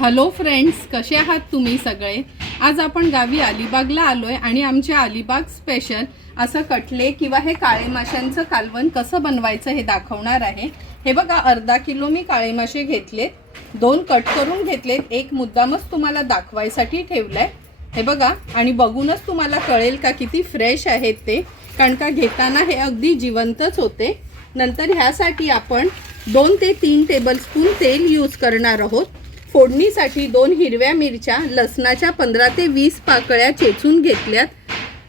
Hello friends कसे आहात तुम्ही सगळे? आज आपण गावी अलिबागला आलो आहे आणि आमचे अलिबाग स्पेशल असं कटले किंवा हे काळे माशांचं कालवण कसं बनवायचं हे दाखवणार आहे. हे बघा अर्धा किलो मी काळे मासे घेतलेत. दोन कट करून घेतलेत. एक मुद्दामच तुम्हाला दाखवायसाठी ठेवलंय. हे बघा आणि बघूनच तुम्हाला कळेल का किती फ्रेश आहेत ते. कारण का घेताना हे अगदी जिवंतच होते. नंतर ह्यासाठी आपण दोन ते तीन टेबलस्पून तेल यूज करणार आहोत. फोडणीसाठी दोन हिरव्या मिरच्या लसणाच्या पंधरा ते वीस पाकळ्या चेचून घेतल्यात.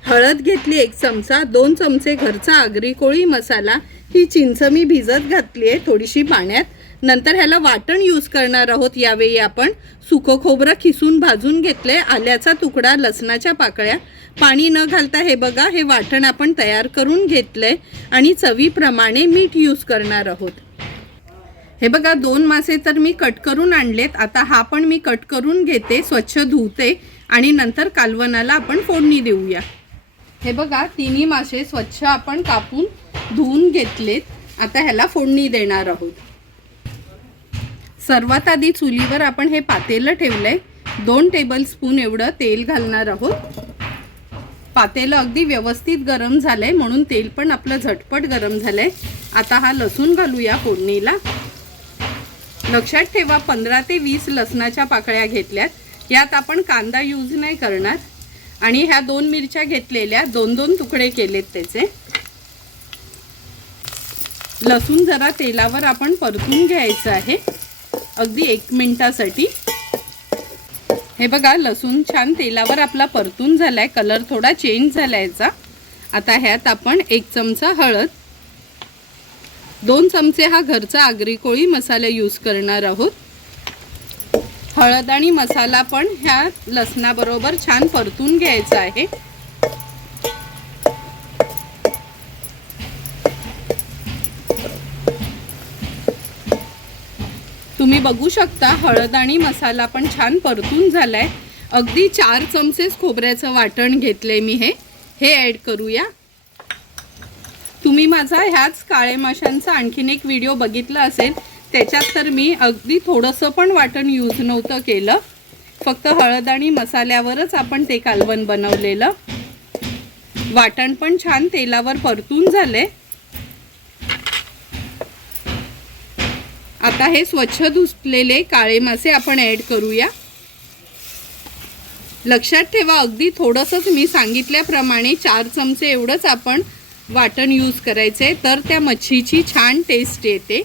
हळद घेतली एक चमचा दोन चमचे घरचा आगरी कोळी मसाला. ही चिंच मी भिजत घातली आहे थोडीशी पाण्यात. नंतर ह्याला वाटण यूज करणार आहोत. यावेळी आपण सुकं खोबरं खिसून भाजून घेतले आल्याचा तुकडा लसणाच्या पाकळ्या. पाणी न घालता हे बघा हे वाटण आपण तयार करून घेतलंय. आणि चवीप्रमाणे मीठ यूज करणार आहोत. हे बघा दोन मासे तर मी कट करून आणलेत. आता हा पण मी कट करून घेते स्वच्छ धुते आणि नंतर कालवणाला आपण फोडणी देऊया. हे बघा तिन्ही मासे स्वच्छ आपण कापून धुवून घेतलेत. आता ह्याला फोडणी देणार आहोत. सर्वात आधी चुलीवर आपण हे पातेलं ठेवलंय. दोन टेबल स्पून एवढं तेल घालणार आहोत. पातेलं अगदी व्यवस्थित गरम झालंय म्हणून तेल पण आपलं झटपट गरम झालंय. आता हा लसूण घालूया फोडणीला. लक्षात ठेवा पंधरा ते वीस लसणाच्या पाकळ्या घेतल्यात. यात आपण कांदा यूज नाही करणार. आणि ह्या दोन मिरच्या घेतलेल्या दोन दोन तुकडे केलेत त्याचे. लसूण जरा तेलावर आपण परतून घ्यायचं आहे. अगदी एक मिनिटासाठी. हे बघा लसूण छान तेलावर आपला परतून झालाय. कलर थोडा चेंज झालाय याचा. आता ह्यात आपण एक चमचा हळद दोन चमचे हा घरचा आगरी कोळी मसाला यूज करणार आहोत. हळद आणि मसाला पण ह्या लसणाबरोबर छान परतून घ्यायचा आहे. तुम्ही बघू शकता हळद आणि मसाला पण छान परतून झालाय. अगदी चार चमचेच खोबऱ्याचं वाटण घेतलंय मी हे. हे ॲड करूया. तुम्ही माझा ह्याच काळे माशांचा आणखीन एक व्हिडिओ बघितला असेल त्याच्यात तर मी अगदी थोडंसं पण वाटण यूज नव्हतं केलं. फक्त हळद आणि मसाल्यावरच आपण ते कालवण बनवलेलं. वाटण पण छान तेलावर परतून झाले. आता हे स्वच्छ धुसलेले काळे मासे आपण ॲड करूया. लक्षात ठेवा अगदी थोडंसंच मी सांगितल्याप्रमाणे चार चमचे एवढंच आपण वाटण यूज करायचे तर त्या मच्छीची छान टेस्ट येते.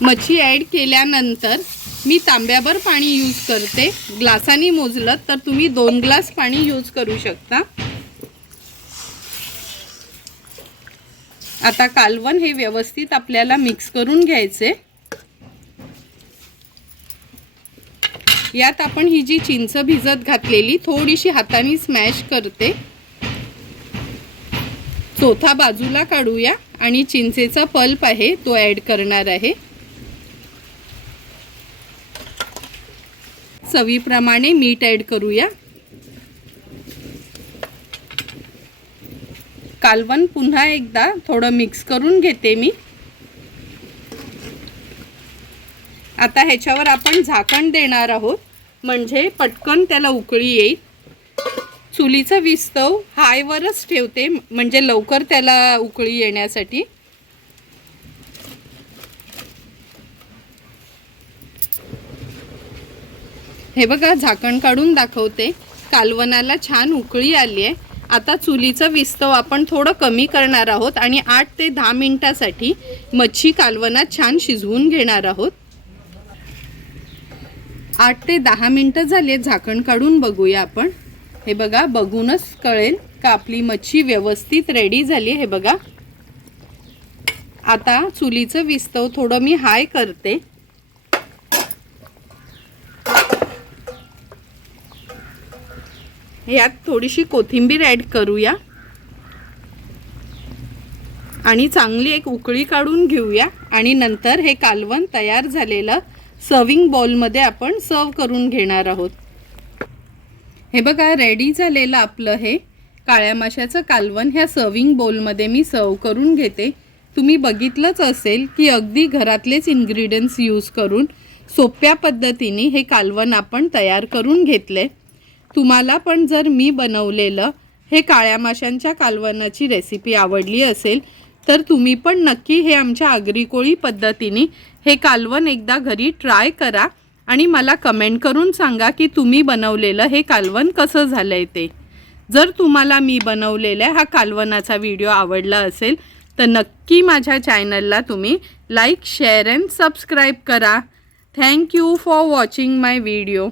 मच्छी ॲड केल्यानंतर मी तांब्याभर पाणी यूज करते. ग्लासानी मोजलं तर तुम्ही दोन ग्लास पाणी यूज करू शकता. आता कालवण हे व्यवस्थित आपल्याला मिक्स करून घ्यायचे. यात आपण ही जी चिंच भिजत घातलेली थोडीशी हाताने स्मॅश करते. चोथा बाजूला काढूया आणि चिंचेचा पल्प आहे तो ॲड करणार आहे. चवीप्रमाणे मीठ ॲड करूया. कालवण पुन्हा एकदा थोडं मिक्स करून घेते मी. आता ह्याच्यावर आपण झाकण देणार आहोत. म्हणजे पटकन त्याला उकळी येईल. चुलीचं विस्तव हायवरच ठेवते म्हणजे लवकर त्याला उकळी येण्यासाठी. हे बघा झाकण काढून दाखवते. कालवनाला छान उकळी आली आहे. आता चुलीचा विस्तव आपण थोडं कमी करणार आहोत आणि आठ ते दहा मिनटासाठी मच्छी कालवनात छान शिजवून घेणार आहोत. आठ ते दहा मिनटं झाले झाकण काढून बघूया आपण. हे बघा बघूनच कळेल का आपली मच्छी व्यवस्थित रेडी झाली हे बघा. आता चुलीचं विस्तव थोडं मी हाय करते. यात थोडीशी कोथिंबीर ॲड करूया. आणि चांगली एक उकळी काढून घेऊया. आणि नंतर हे कालवण तयार झालेलं सर्विंग बॉलमध्ये आपण सर्व करून घेणार आहोत. हे बघा रेडी झालेलं आपलं हे काळ्या माशाचं कालवण. ह्या सर्विंग बोलमध्ये मी सर्व करून घेते. तुम्ही बघितलंच असेल की अगदी घरातलेच इन्ग्रेडियंट्स यूज करून सोप्या पद्धतीने हे कालवण आपण तयार करून घेतले. तुम्हाला पण जर मी बनवलेलं हे काळ्या माशांच्या कालवणाची रेसिपी आवडली असेल तर तुम्ही पण नक्की हे आमच्या आगरी कोळी पद्धतीने हे कालवण एकदा घरी ट्राय करा. आणि मला कमेंट करून सांगा की तुम्ही बनवलेलं हे कालवण कसं झालं आहे ते. जर तुम्हाला मी बनवलेल्या हा कालवनाचा व्हिडिओ आवडला असेल तर नक्की माझ्या चॅनलला तुम्ही लाईक शेअर अँड सबस्क्राईब करा. Thank you for watching my video